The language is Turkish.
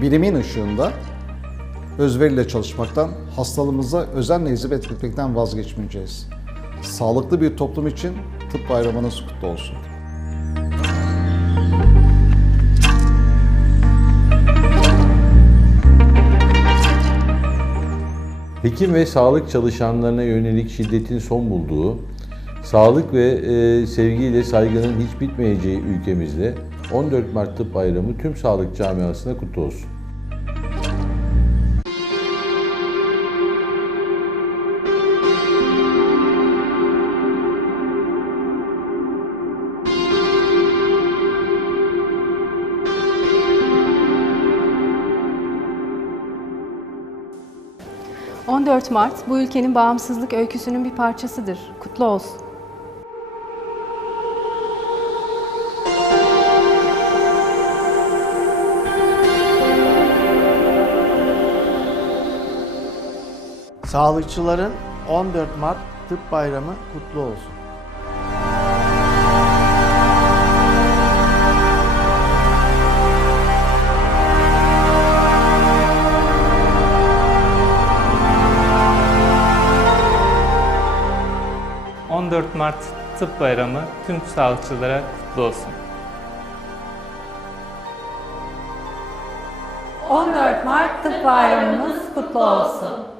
bilimin ışığında özveriyle çalışmaktan, hastalığımıza özenle hizmet etmekten vazgeçmeyeceğiz. Sağlıklı bir toplum için tıp bayramınız kutlu olsun. Hekim ve sağlık çalışanlarına yönelik şiddetin son bulduğu, sağlık ve e, sevgiyle saygının hiç bitmeyeceği ülkemizde 14 Mart Tıp Bayramı tüm sağlık camiasına kutlu olsun. Hı. 14 Mart bu ülkenin bağımsızlık öyküsünün bir parçasıdır. Kutlu olsun. Sağlıkçıların 14 Mart Tıp Bayramı kutlu olsun. Hı. 14 Mart Tıp Bayramı tüm sağlıkçılara kutlu olsun. 14 Mart Tıp Bayramımız kutlu olsun.